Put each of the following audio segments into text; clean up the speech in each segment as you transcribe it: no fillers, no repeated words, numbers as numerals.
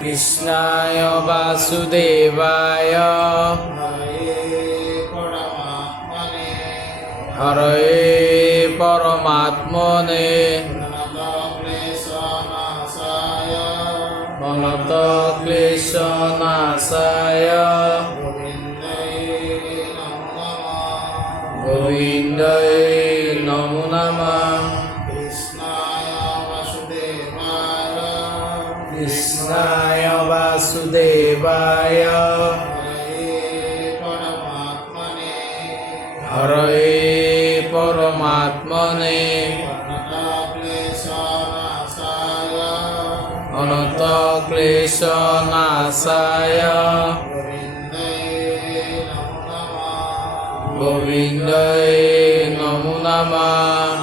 কৃষ্ণায় বাসুদেবায় হরে পরমাত্মনে প্রণত ক্লেশনাশায় গোবিন্দায় নমো নমঃ। কৃষ্ণায় বাসুদেবায় হরে পরমাত্মনে অনন্ত ক্লেশনাশায় গোবিন্দায় নমো নমঃ।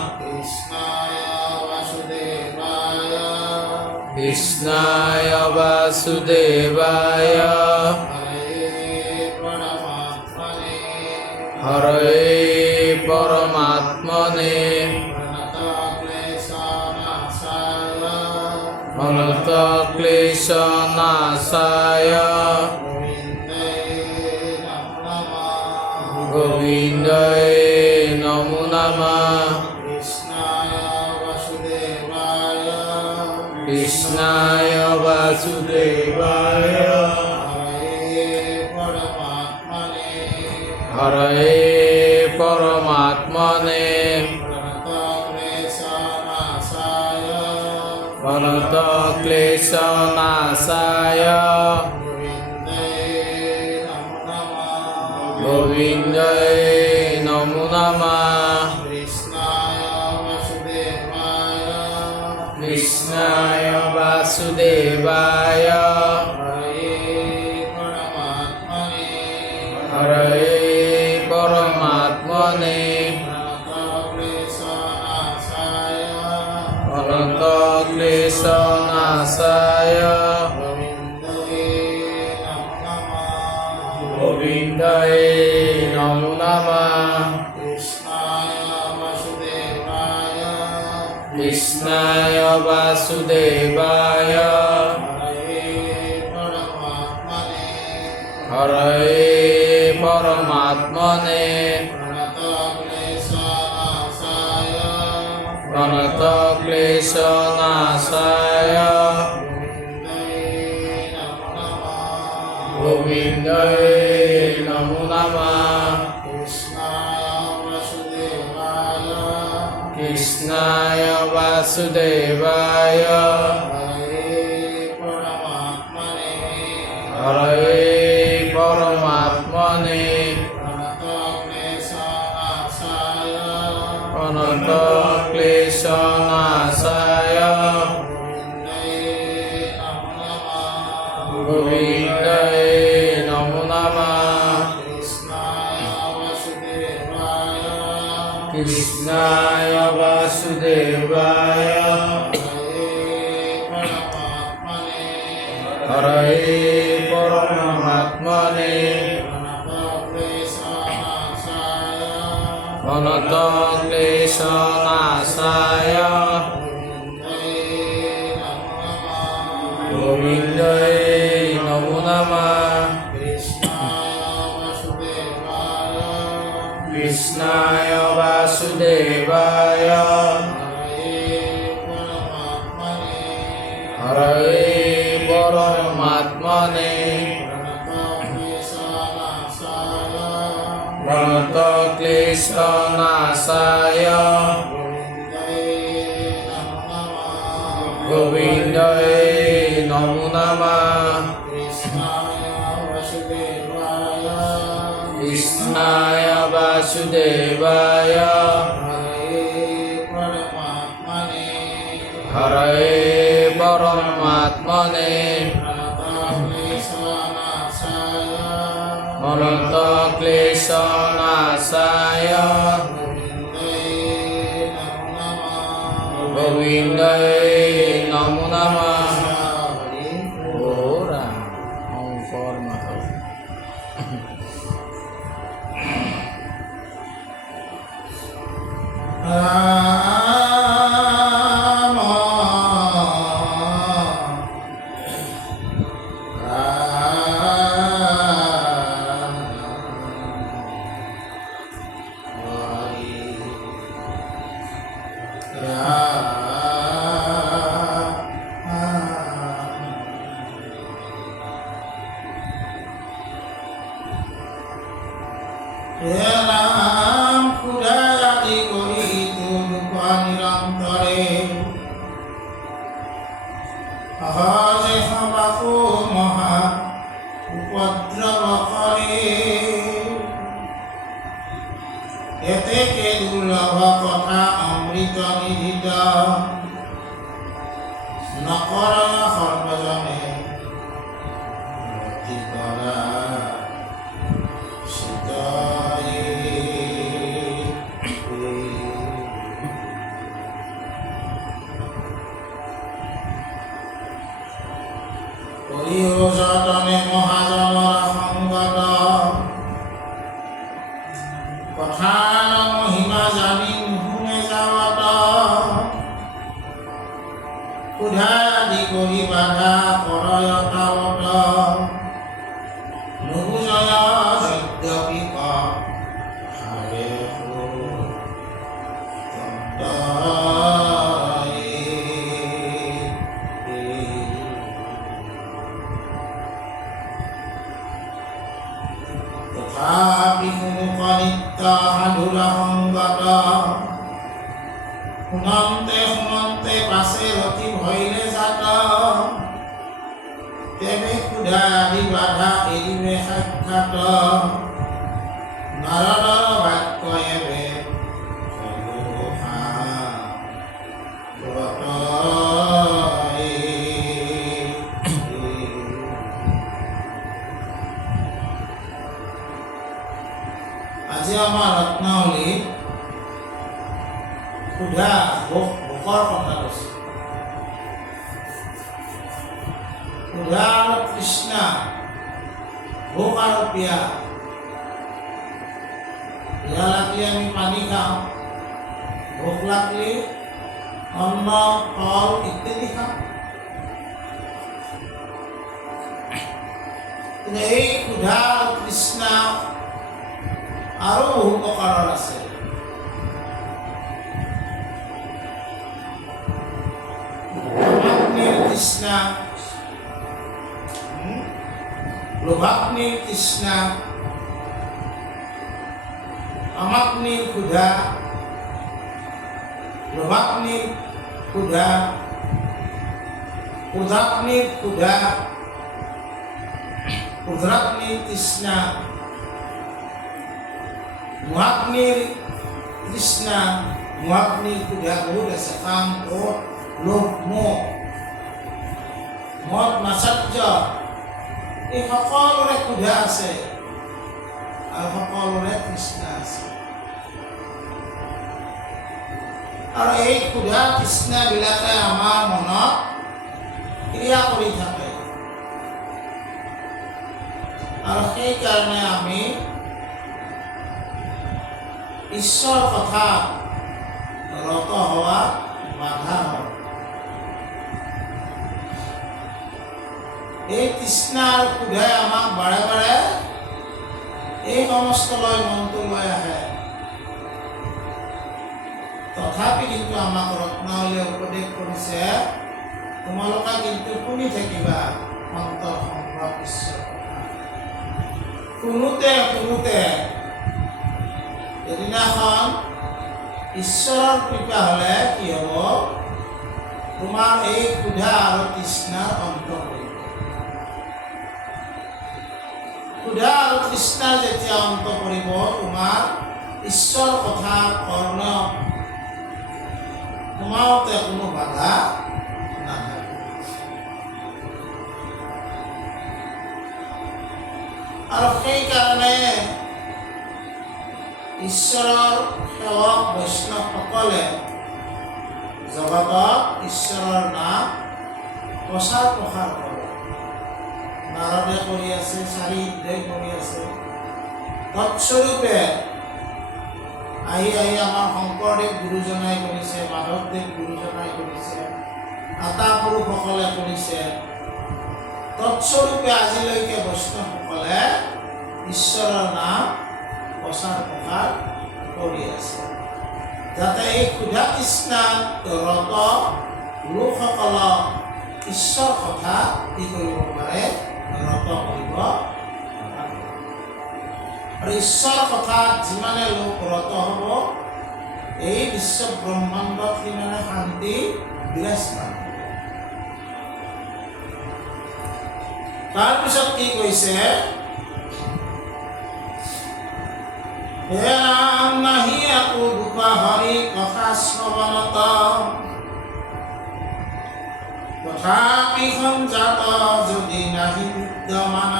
কৃষ্ণায় বাসুদেবায় হরে পরমাত্মনে অনন্ত ক্লেশনাশায় গোবিন্দায় নমো নমঃ। কৃষ্ণায় বাসুদেবায় হরে পরমাত্মনে প্রণত ক্লেশনাশায় গোবিন্দায় নমো নমঃ। কৃষ্ণায় বাসুদেবায় হরে পরমাত্মনে অনন্ত ক্লেশনাশায় গোবিন্দায় নমো নমঃ। কৃষ্ণায় বাসুদেবায় হরে পরমাত্মনে প্রণত ক্লেশনাশায় গোবিন্দায় নমো নমঃ। কৃষ্ণায় বাসুদেবায় হরে পরমাত্মনে অনন্ত ক্লেশনাশায় গোবিন্দায় নমো নমঃ। কৃষ্ণায় বাসুদেবায় হরে পরমাত্মনে অনন্ত ক্লেশনাশায় গোবিন্দায় নমো নমঃ। কৃষ্ণায় বাসুদেবায় হরয়ে পরমাত্মনে প্রণতক্লেশনাশায় গোবিন্দায় নমো নমঃ কৃষ্ণায় বাসুদেবায় হরয়ে পরমাত্মনে প্রণতক্লেশনাশায় গোবিন্দায় নমো নমঃ ওরা রাম ক্ষুধাদি করি দুর্বা নিরন্তরে হজে হবাকু মহা উপদ্রব করে এতে কে দুর্লভ কথা অমৃত নিধিত নকৰ সৰ্বজনে অতি কৰা যতনে মহাজনৰ সংগত কথাৰ মহিমা জানি নুশুনে যাৱত ক্ষুধা আদি কৰি বাধা কৰয়তাৱত নুবুজয় যদ্যপি হাৰে তথাপি মুখনিত্য সাধুৰ সংগত শুনন্তে শুনন্তে পাছে অতি ভৈলে জাত তেবে ক্ষুধা আদি বাধা এৰিবে সাক্ষাৎ নাৰদৰ বাক্য এবে আজি আমাৰ ৰত্নাৱলী ক্ষুধা ভোকৰ কথা কৈছে। ক্ষুধা আৰু তৃষ্ণা, ভোক আৰু পিয়া। পিয়া লাগিলে আমি পানী খাওঁ, ভোক লাগিলে অন্ন ফল ইত্যাদি খাওঁ। এই ক্ষুধা আৰু তৃষ্ণা আৰু বহু প্ৰকাৰৰ আছে। কামাগ্নিৰ তৃষ্ণা, লোভাগ্নিৰ তৃষ্ণা, কামাগ্নিৰ ক্ষুধা, লোভাগ্নিৰ ক্ষুধা, ক্ৰোধাগ্নিৰ ক্ষুধা, ক্ৰোধাগ্নিৰ তৃষ্ণা, মোহাগ্নিৰ তৃষ্ণা, মোহাগ্নিৰ ক্ষুধা বহুত আছে। কাম, ক্ৰোধ, লোভ, মোহ, মদ, মাৎসৰ্য, এই সকলোৰে ক্ষুধা আছে আৰু সকলোৰে তৃষ্ণা আছে। আৰু এই ক্ষুধা তৃষ্ণাবিলাকে আমাৰ মনত ক্ৰিয়া কৰি থাকে আৰু সেইকাৰণে আমি ঈশ্বৰ কথা ৰত হোৱা বাধা হয়। এই তৃষ্ণা আৰু ক্ষুধাই আমাক বাৰে বাৰে এই সমস্তলৈ মনটো লৈ আহে। তথাপি কিন্তু আমাক ৰত্নাৱলীয়ে উপদেশ কৰিছে, তোমালোকে কিন্তু শুনি থাকিবা অন্তৰ সম্ভৱ ঈশ্বৰ কথা। শুনোতে শুনোতে এদিনাখন ঈশ্বৰৰ কৃপা হ'লে কি হ'ব, তোমাৰ এই ক্ষুধা আৰু তৃষ্ণাৰ অন্ত পৰিব। ক্ষুধা আৰু তৃষ্ণাৰ যেতিয়া অন্ত পৰিব, তোমাৰ ঈশ্বৰ কথা কৰ্ণ সোমাওঁতে কোনো বাধা নাথাকে। আৰু সেইকাৰণে ঈশ্বৰৰ সেৱক বৈষ্ণৱসকলে জগতত ঈশ্বৰৰ নাম প্ৰচাৰ প্ৰসাৰ কৰে। নাৰদে কৰি আছে, চাৰিদ্ৰে কৰি আছে। তৎস্বৰূপে আহি আমাৰ শংকৰদেৱ গুৰুজনাই কৰিছে, মাধৱদেৱ গুৰুজনাই কৰিছে, আতা পুৰুষসকলে কৰিছে। তৎস্বৰূপে আজিলৈকে বৈষ্ণৱসকলে ঈশ্বৰৰ নাম প্ৰচাৰ প্ৰসাৰ কৰি আছে, যাতে এই ক্ষুধা তৃষ্ণাত ৰত লোকসকলক ঈশ্বৰ কথা কি কৰিব পাৰে, ৰত কৰিব পাৰে। আৰু ঈশ্বৰ কথাত যিমানে লোক ৰত হ'ব, এই বিশ্ব ব্ৰহ্মাণ্ডত সিমানে শান্তি বিৰাজমান হ'ব। তাৰপিছত কি কৈছে, হে ৰাম নাহি আকৌ দুখ হৰি কথা শ্ৰৱণত, তথাপি সংজাত যদি নাহি বিদ্যমান,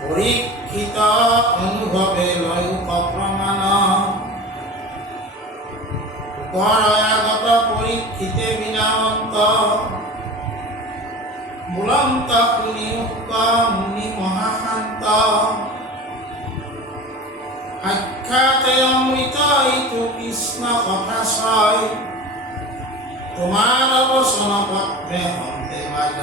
পৰীক্ষিত অনুভৱে লয়ুক প্ৰমাণ, পৰয়াগত পৰীক্ষিতে বিনামন্ত, বুলন্ত শুনি শুক মুনি মহাশান্ত, সাক্ষাতে অমৃত ইটো কৃষ্ণ কথা ছয়, তোমাৰ বচন পদ্মে হন্তে বাদ,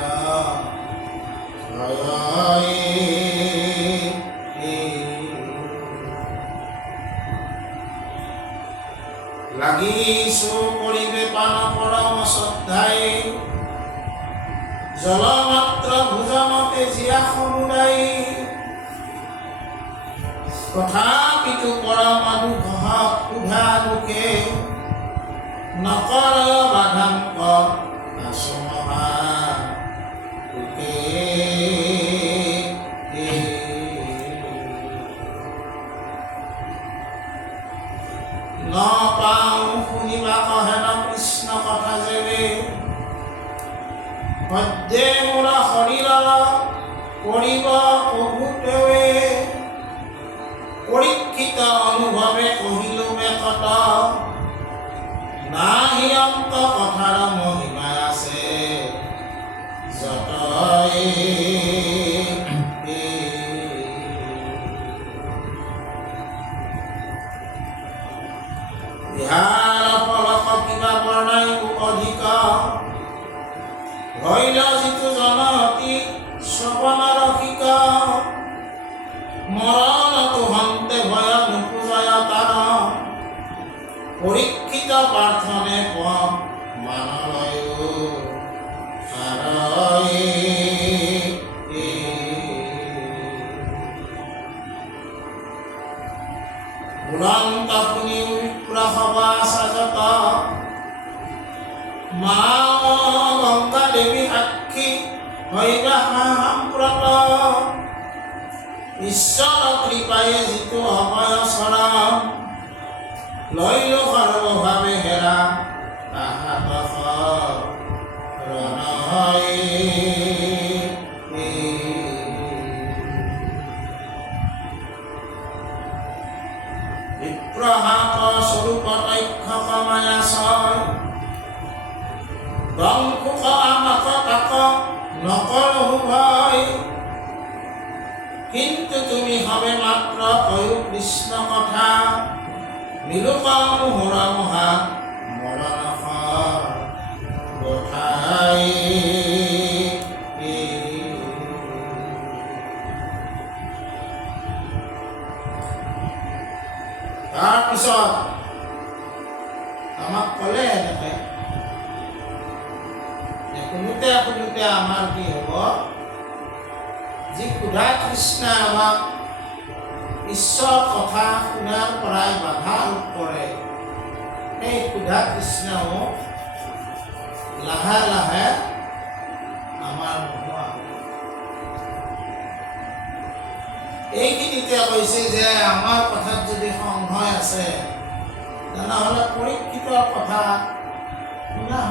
লাগিছো কৰিবে পান পৰম শ্ৰদ্ধাই, জলমাত্ৰ ভোজনতে জীয়া সমুদায়, তথাপিতো পৰম দুখ ক্ষুধা দুখে, নকৰ বাধাঙ্ক আছো মহা দুখে। নপাওঁ শুনিবা কহেন কৃষ্ণ কথা যেবে, পদ্যে মোৰ শৰীৰ কৰিব প্ৰভুতেৱে, পৰীক্ষিত অনুভৱে কহিলো বেকত, নাহি অন্ত কথাৰ মহিমা আছে যতই। বিহাৰ ফলক কিবা বৰ্ণাই অধিক, হইল যিটো জনতি শ্ৰৱণ ৰসিক, মৰণতো হন্তে ভয় নোপোজয় তাৰ, পৰীক্ষিত প্ৰাৰ্থনে মানলয় বুলন্ত শুনি প্ৰসৱা সাজত, মা গংগা দেৱী সাক্ষী হইবা সাম্প্ৰত, ঈশ্বৰ কৃপায়ে যিটো অভয় চৰণ, লৈলো সৰ্বভাৱে হেৰা তাহাত ৰণয়। বিপ্ৰহাত স্বৰূপ তক্ষক মায়া ছয়, দংকুক আমাক তাক নকৰহু ভয়, কিন্তু তুমি হবে মাত্ৰ কয়ো কৃষ্ণ কথা, নিলোকা মোহৰ মহা মৰণ গঠাই। তাৰপিছত আমাক ক'লে এনেকৈ যে শুনোতে শুনোতে আমাৰ কি হ'ব, যি ক্ষুধা তৃষ্ণাই আমাক ঈশ্বৰৰ কথা শুনাৰ পৰাই বাধা আৰোপ কৰে, সেই ক্ষুধা তৃষ্ণাও লাহে লাহে আমাৰ নোহোৱা হ'ব। এইখিনিতে কৈছে যে আমাৰ কথাত যদি সংশয় আছে তেনেহ'লে পৰীক্ষিতৰ কথা শুনা।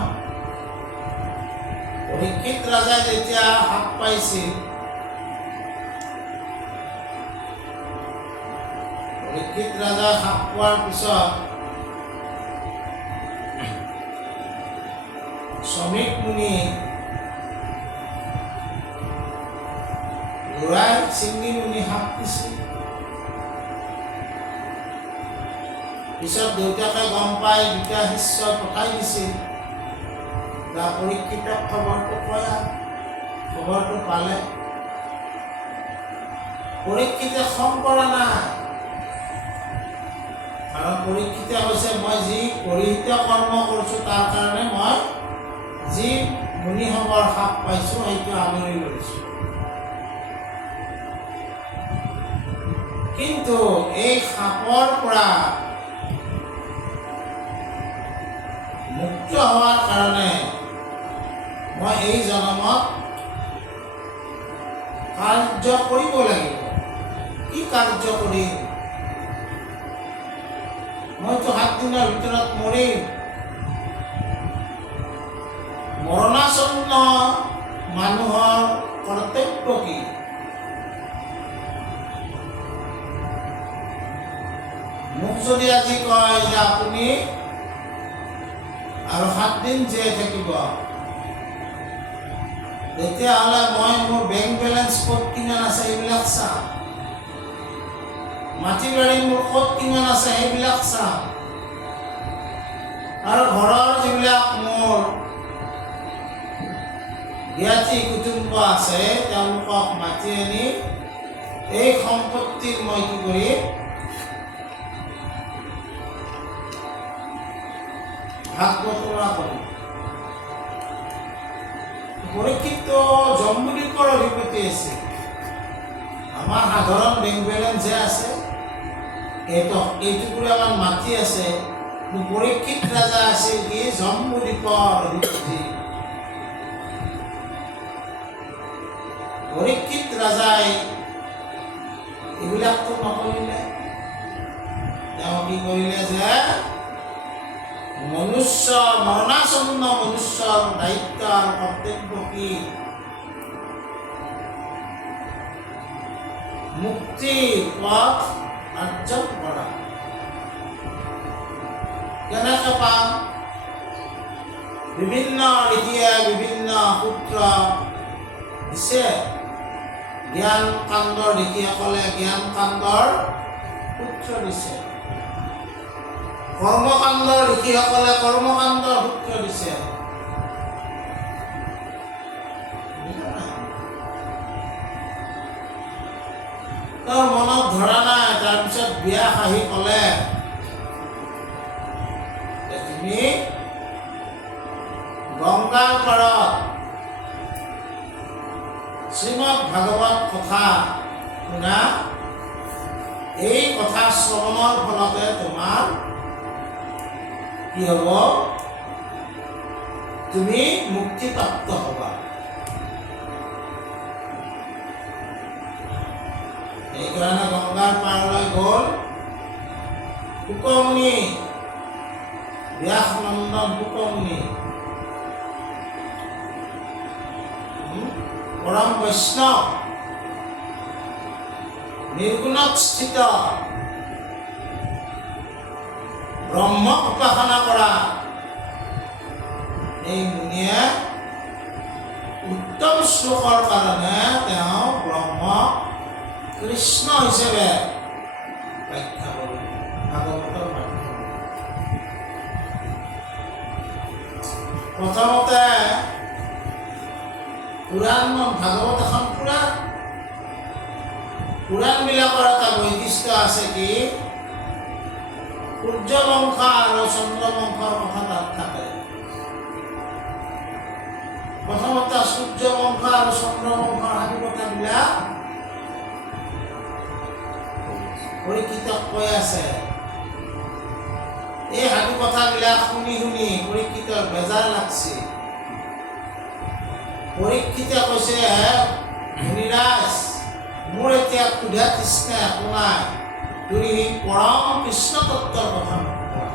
পৰীক্ষিত ৰাজাই যেতিয়া সাপ পাইছিল, পৰীক্ষিত ৰাজাই সাপ পোৱাৰ পিছত শ্ৰমিক মুনি ঘূৰাই চিংগি মুনি সাপ দিছিল। পিছত দেউতাকে গম পাই দুটা শিষ্য পঠাই দিছিল, পৰীক্ষিতক খবৰটো কয়া। খবৰটো পালে পৰীক্ষিতে খং কৰা নাই, কাৰণ পৰীক্ষিতে কৈছে মই যি পৰিহিত কৰ্ম কৰিছোঁ তাৰ কাৰণে মই যি মুনিসমূহৰ সাপ পাইছোঁ সেইটো আদৰি লৈছোঁ। কিন্তু এই সাপৰ পৰা মুক্ত হোৱাৰ কাৰণে মই এই জনমত কাৰ্য কৰিব লাগিব। কি কাৰ্য কৰিম? মইতো 7 দিনৰ ভিতৰত মৰিম। মৰণাসন্ন মানুহৰ কৰ্তব্য কি? মোক যদি আজি কয় যে আপুনি আৰু 7 দিন জীয়াই থাকিব, তেতিয়াহ'লে মই মোৰ বেংক বেলেঞ্চ ক'ত কিমান আছে এইবিলাক চাম, মাটি বাৰী মোৰ ক'ত কিমান আছে সেইবিলাক চাম, আৰু ঘৰৰ যিবিলাক মোৰ জ্ঞাতি কুটুম্ব আছে তেওঁলোকক মাতি আনি এই সম্পত্তিৰ মই কি কৰিম, ভাগ বতৰা কৰিম। পৰীক্ষিত জম্বুদ্বীপৰ অধিপতি আছিল। আমাৰ সাধাৰণ বেংক বেলেঞ্চ যে আছে এইটুকুৰা আমাৰ মাটি আছে, পৰীক্ষিত ৰাজা আছিল কি জম্বুদ্বীপৰ অধিপতি। পৰীক্ষিত ৰাজাই এইবিলাকতো নকৰিলে। তেওঁ কি কৰিলে যে মৰণাসন্ন মনুষ্যৰ দায়িত্ব আৰু কৰ্তব্য কি? মুক্তিৰ পথ অৰ্জন কৰা। কেনেকৈ পাম? বিভিন্ন ৰীতিয়ে বিভিন্ন সূত্ৰ দিছে। জ্ঞান কাণ্ডৰ ঋষিসকলে জ্ঞান কাণ্ডৰ সূত্ৰ দিছে, কৰ্মকাণ্ডৰ ঋষিসকলে কৰ্মকাণ্ডৰ সূত্ৰ দিছে। তেওঁৰ মনত ধৰা নাই। তাৰপিছত ব্যাস আহি ক'লে যে তুমি গংগাৰ পাৰত শ্ৰীমদ ভাগৱত কথা শুনা, এই কথা শ্ৰৱণৰ ফলতে তোমাৰ কি হ'ব? তুমি মুক্তিপ্ৰাপ্ত হ'বা। এইকাৰণে গংগাৰ পাৰলৈ গ'ল শুকমুনি, ব্যাস নন্দন শুকমুনি, পৰম বৈষ্ণৱ, নিৰ্গুণত স্থিত, ব্ৰহ্মক উপাসনা কৰা এই মুনিয়ে উত্তম শ্লোকৰ কাৰণে তেওঁ ব্ৰহ্ম কৃষ্ণ হিচাপে ব্যাখ্যা কৰিলে ভাগৱতৰ মাধ্যমত। প্ৰথমতে পুৰাণ, ভাগৱত এখন পুৰাণ। পুৰাণবিলাকৰ এটা বৈশিষ্ট্য আছে কি সূৰ্যবংশ আৰু চন্দ্ৰবংশৰ কথা তাত থাকে। প্ৰথমতে সূৰ্যবংশ আৰু চন্দ্ৰবংশৰ সাধু কথাবিলাক পৰীক্ষিতক কৈ আছে। এই সাধু কথাবিলাক শুনি শুনি পৰীক্ষিতৰ বেজাৰ লাগছে। পৰীক্ষিতে কৈছে, মুনিৰাজ, মোৰ এতিয়া ক্ষুধা তৃষ্ণা একো নাই, তুমি পৰম কৃষ্ণ তত্ত্বৰ কথা নকোৱা।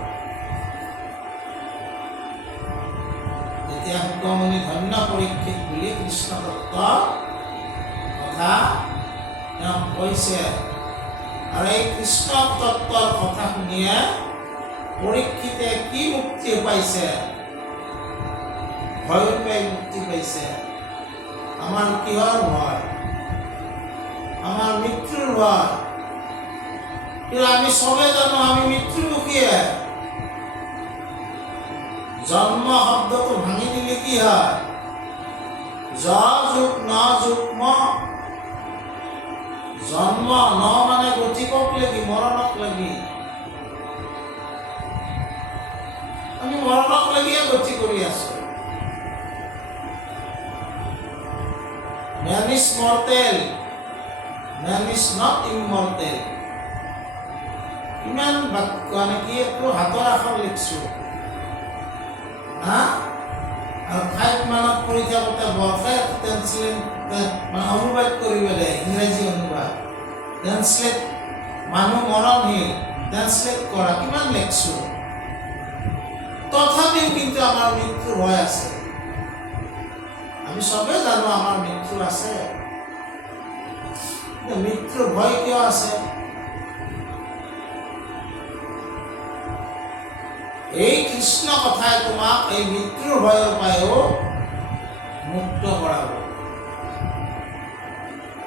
তেতিয়া শুকমুনি ধন্য পৰীক্ষিত বুলি কৃষ্ণ তত্ত্বৰ কথা তেওঁক কৈছে। আৰু এই কৃষ্ণ তত্ত্বৰ কথা শুনিয়ে পৰীক্ষিতে কি মুক্তি পাইছে? ভয়ৰ পৰা মুক্তি পাইছে। আমাৰ কিহৰ ভয়? আমাৰ মৃত্যুৰ ভয়। কিন্তু আমি সবে জানো আমি মৃত্যুমুখীয়ে। জন্ম শব্দটো ভাঙি দিলে কি হয়? জ যুগ ন যুগ ম। জন্ম ন মানে গতিকক লাগি, মৰণক লাগি। আমি মৰণক লাগিয়ে গতি কৰি আছো। Man is mortal, man is not immortal. ইমান বাক্য নেকি একটু হাতৰ আখৰ লিখছো। আৰু ঠাইত মানত পঢ়ি থাকোঁতে বৰকে অনুবাদ কৰিব লাগে, ইংৰাজী অনুবাদ। ট্ৰেন্সলেট, মানুহ মৰণশীল, ট্ৰেন্সলেট কৰা কিমান লিখছো। তথাপিও কিন্তু আমাৰ মৃত্যু ভয় আছে। আমি সবে জানো আমাৰ মৃত্যু আছে। মৃত্যুৰ ভয় কিয় আছে? এই কৃষ্ণ কথাই তোমাক এই মৃত্যুৰ ভয়ৰ পৰাও মুক্ত কৰাব।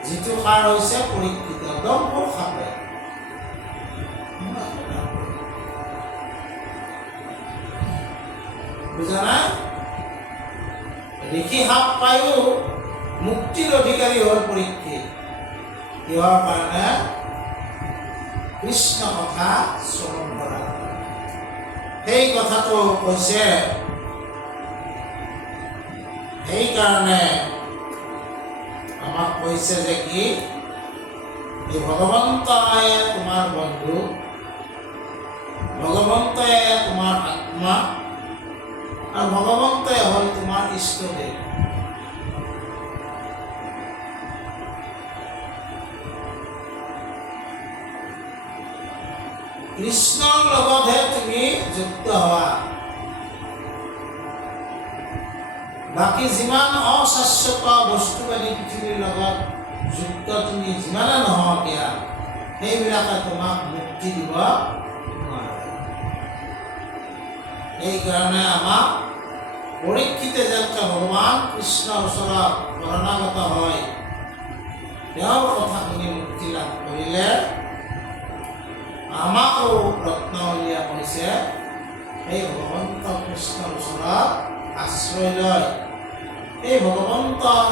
যিটো সাৰ হৈছে পৰীক্ষিত দম্ভ সাপে। বুজা নাই? ঋষি সাপ পায়ো মুক্তিৰ অধিকাৰী হ'ল পৰীক্ষিত। কিহৰ কাৰণে? কৃষ্ণ কথা শ্ৰৱণ কৰা। সেই কথাটো কৈছে। সেইকাৰণে আমাক কৈছে যে কি এই ভগৱন্তই তোমাৰ বন্ধু, ভগৱন্তই তোমাৰ আত্মা, আৰু ভগৱন্তই হ'ল তোমাৰ ইষ্টদেৱ। কৃষ্ণৰ লগতহে তুমি যুক্ত হোৱা। বাকী যিমান অশাশ্বত বস্তুবাদী পৃথিৱীৰ লগত যুক্ত তুমি যিমানে নহওক কিয়া, সেইবিলাকে তোমাক মুক্তি দিব নোৱাৰে। সেইকাৰণে আমাক পৰীক্ষিতে যেনেকৈ ভগৱান কৃষ্ণৰ ওচৰত শৰণাগত হয়, তেওঁৰ কথা শুনি মুক্তি লাভ কৰিলে, আমাকো ৰত্নাৱলীয়া কৈছে এই ভগৱন্ত কৃষ্ণৰ ওচৰত আশ্ৰয় লয়। এই ভগৱন্তৰ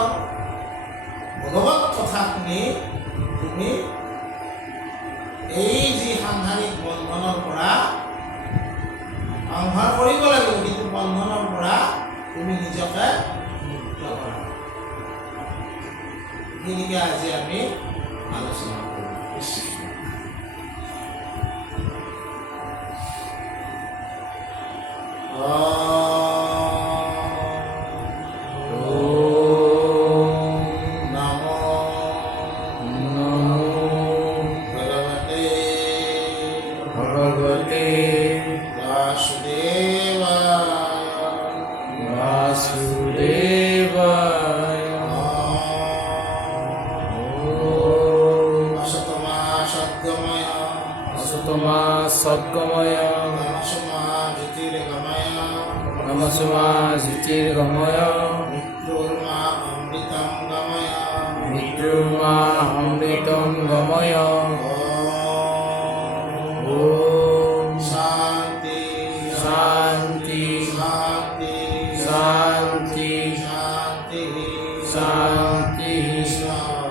ভগৱত কথা শুনি তুমি এই যি সাংসাৰিক বন্ধনৰ পৰা সংহাৰ কৰিব লাগিব, কিন্তু বন্ধনৰ পৰা তুমি নিজকে মুক্ত কৰা। সেইখিনিকে আজি আমি আলোচনা কৰিম। সদ্গময় নমস্মা জ্যোতিৰ্গময় মৃত্যুৰ্মা অমৃতম গময়। শান্তি শান্তি শান্তি শান্তি শান্তি শান্তি। শান্তি।